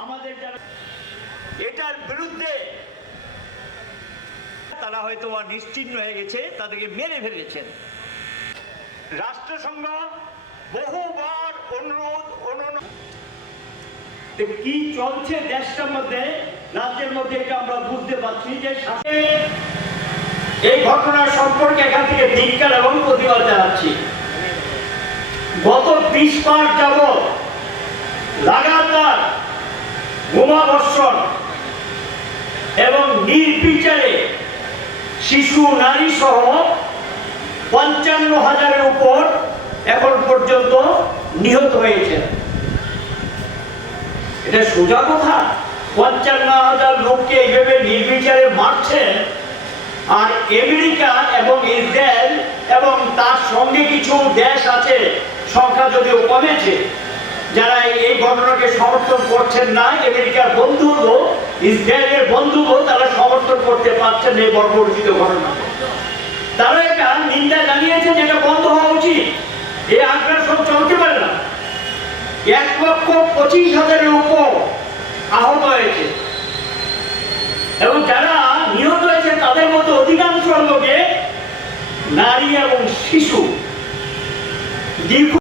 আমাদের যারা এটার বিরুদ্ধে তারা হয়তো নিশ্চিহ্ন হয়ে গেছে, তাদেরকে মেরে ফেলেছেন। রাষ্ট্রসংঘ বহুবার অনুরোধ কি চলছে দেশটার মধ্যে, রাজ্যের মধ্যে, এটা আমরা বুঝতে পারছি যে এই ঘটনার সম্পর্কে এখান থেকে ধিক্কার এবং প্রতিবাদ জানাচ্ছি। গত 20 মাস যাবৎ লাগাতার বোমাবর্ষণ এবং নির্বিচারে শিশু নারী সহ 55,000-এর উপর এখন পর্যন্ত নিহত হয়েছে। এটা সোজা কথা? 55,000 লোককে এইভাবে নির্বিচারে মারছেন, আর আমেরিকা এবং ইসরায়েল এবং তার সঙ্গে কিছু দেশ আছে, সংখ্যা যদিও কমেছে, যারা এই ঘটনাকে সমর্থন করছেন না। আমেরিকার বন্ধুও, ইসরায়েলের বন্ধুও তারা সমর্থন করতে পারছেন এই বর্বরচিত ঘটনা। তারা একটা নিন্দা জানিয়েছে যেটা বন্ধ হওয়া উচিত। এই আগ্রাসন চলতে পারে না। 1,25,000-এর উপর আহত হয়েছে এবং যারা নিহত হয়েছে তাদের মধ্যে অধিকাংশ লোকে নারী এবং শিশু।